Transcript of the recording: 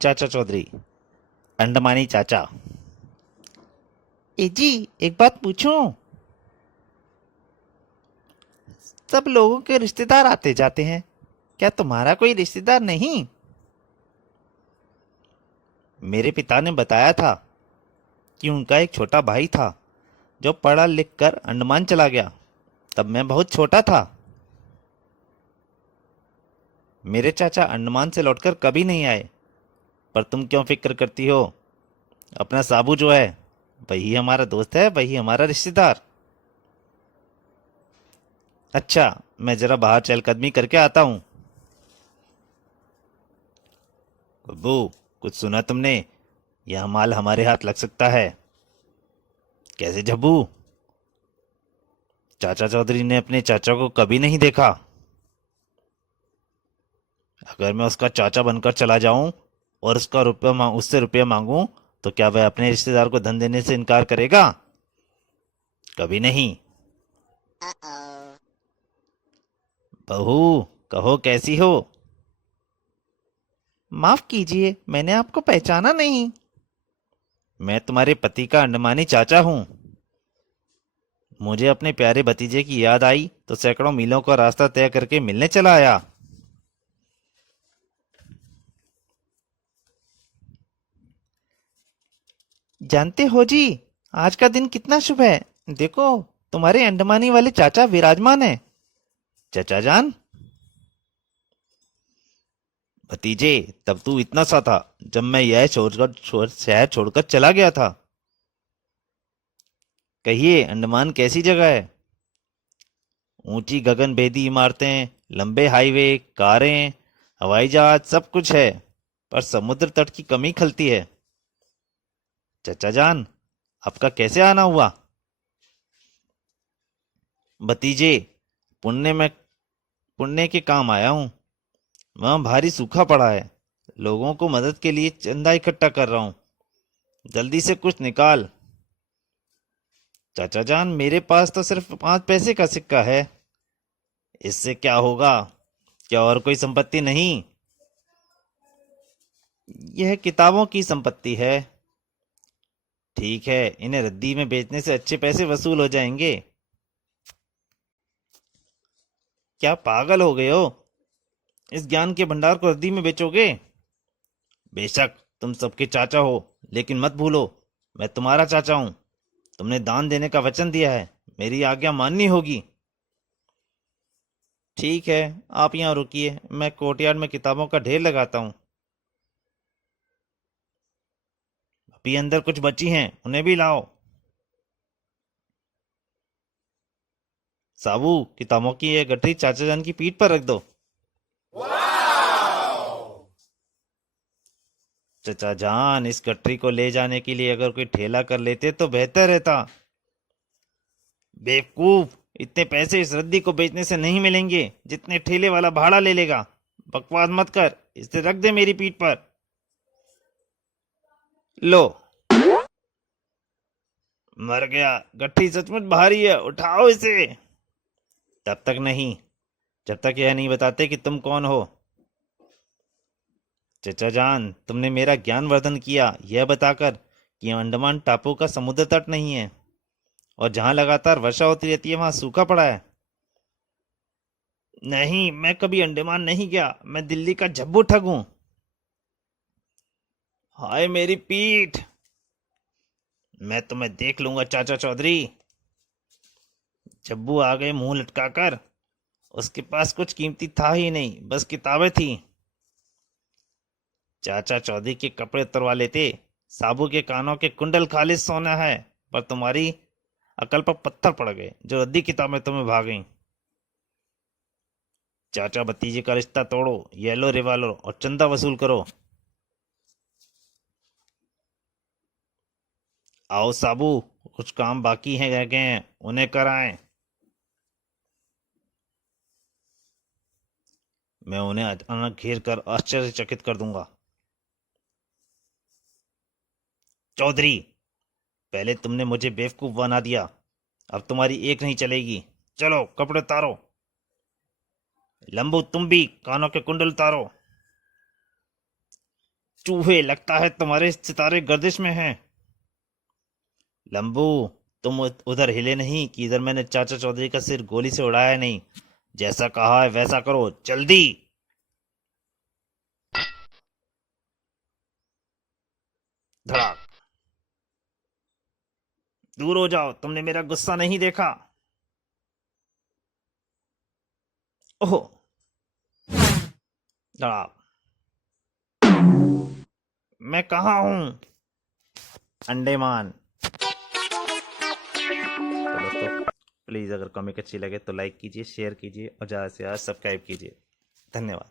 चाचा चौधरी, अंडमानी चाचा। ए जी, एक बात पूछूं? सब लोगों के रिश्तेदार आते जाते हैं, क्या तुम्हारा कोई रिश्तेदार नहीं? मेरे पिता ने बताया था कि उनका एक छोटा भाई था जो पढ़ा लिख कर अंडमान चला गया। तब मैं बहुत छोटा था। मेरे चाचा अंडमान से लौटकर कभी नहीं आए। पर तुम क्यों फिक्र करती हो? अपना साबू जो है वही हमारा दोस्त है, वही हमारा रिश्तेदार। अच्छा, मैं जरा बाहर चहलकदमी करके आता हूँ। बब्बू, कुछ सुना तुमने? यह माल हमारे हाथ लग सकता है। कैसे झब्बू? चाचा चौधरी ने अपने चाचा को कभी नहीं देखा। अगर मैं उसका चाचा बनकर चला जाऊं और उससे रुपया मांगूं तो क्या वह अपने रिश्तेदार को धन देने से इनकार करेगा? कभी नहीं। बहू, कहो कैसी हो? माफ कीजिए, मैंने आपको पहचाना नहीं। मैं तुम्हारे पति का अंडमानी चाचा हूँ। मुझे अपने प्यारे भतीजे की याद आई तो सैकड़ों मीलों का रास्ता तय करके मिलने चला आया। जानते हो जी, आज का दिन कितना शुभ है। देखो, तुम्हारे अंडमानी वाले चाचा विराजमान है। चचा जान, भतीजे, तब तू इतना सा था जब मैं शहर छोड़कर चला गया था। कहिए, अंडमान कैसी जगह है? ऊंची गगनभेदी इमारतें, लंबे हाईवे, कारें, हवाई जहाज, सब कुछ है। पर समुद्र तट की कमी खलती है। चचा जान, आपका कैसे आना हुआ? भतीजे, पुण्य में पुण्य के काम आया हूँ। वहां भारी सूखा पड़ा है। लोगों को मदद के लिए चंदा इकट्ठा कर रहा हूँ। जल्दी से कुछ निकाल। चाचा जान, मेरे पास तो सिर्फ 5 पैसे का सिक्का है। इससे क्या होगा? क्या और कोई संपत्ति नहीं? यह किताबों की संपत्ति है। ठीक है, इन्हें रद्दी में बेचने से अच्छे पैसे वसूल हो जाएंगे। क्या पागल हो गए हो? इस ज्ञान के भंडार को रद्दी में बेचोगे? बेशक तुम सबके चाचा हो, लेकिन मत भूलो, मैं तुम्हारा चाचा हूं। तुमने दान देने का वचन दिया है, मेरी आज्ञा माननी होगी। ठीक है, आप यहाँ रुकिए, मैं कोर्टयार्ड में किताबों का ढेर लगाता हूँ। अभी अंदर कुछ बची हैं, उन्हें भी लाओ। साबू, किताबों की यह गठरी चाचा जान की पीठ पर रख दो। चचा जान, इस गठरी को ले जाने के लिए अगर कोई ठेला कर लेते तो बेहतर रहता। बेवकूफ, इतने पैसे इस रद्दी को बेचने से नहीं मिलेंगे जितने ठेले वाला भाड़ा ले लेगा। बकवास मत कर, इसे रख दे मेरी पीठ पर। लो। मर गया। गठरी सचमुच भारी है, उठाओ इसे। तब तक नहीं, जब तक यह नहीं बताते कि तुम कौन हो। चचा जान, तुमने मेरा ज्ञानवर्धन किया यह बताकर कि अंडमान टापू का समुद्र तट नहीं है और जहां लगातार वर्षा होती रहती है वहां सूखा पड़ा है। नहीं, मैं कभी अंडमान नहीं गया। मैं दिल्ली का झब्बू ठग हूं। हाय मेरी पीठ। मैं तुम्हें देख लूंगा चाचा चौधरी। झब्बू आ गए मुंह लटकाकर। उसके पास कुछ कीमती था ही नहीं, बस किताबें थी। चाचा चौधरी के कपड़े उतरवा लेते। साबू के कानों के कुंडल खालिस सोना है। पर तुम्हारी अकल पर पत्थर पड़ गए जो रद्दी किताबें तुम्हें भाग गईं। चाचा भतीजे का रिश्ता तोड़ो, येलो रिवॉल्वर और चंदा वसूल करो। आओ साबू, कुछ काम बाकी हैं रह गए हैं, उन्हें कराएं। मैं उन्हें अचानक घेर कर आश्चर्यचकित कर दूंगा। चौधरी, पहले तुमने मुझे बेवकूफ बना दिया, अब तुम्हारी एक नहीं चलेगी। चलो कपड़े उतारो। लंबू, तुम भी कानों के कुंडल उतारो। चूहे, लगता है तुम्हारे सितारे गर्दिश में हैं। लंबू, तुम उधर हिले नहीं कि इधर मैंने चाचा चौधरी का सिर गोली से उड़ाया नहीं। जैसा कहा है वैसा करो, जल्दी। धड़ाक। दूर हो जाओ, तुमने मेरा गुस्सा नहीं देखा। ओह। धड़ाक। मैं कहाँ हूं? अंडेमान। तो दोस्तों, प्लीज़ अगर कॉमिक अच्छी लगे तो लाइक कीजिए, शेयर कीजिए और ज़्यादा से ज़्यादा सब्सक्राइब कीजिए। धन्यवाद।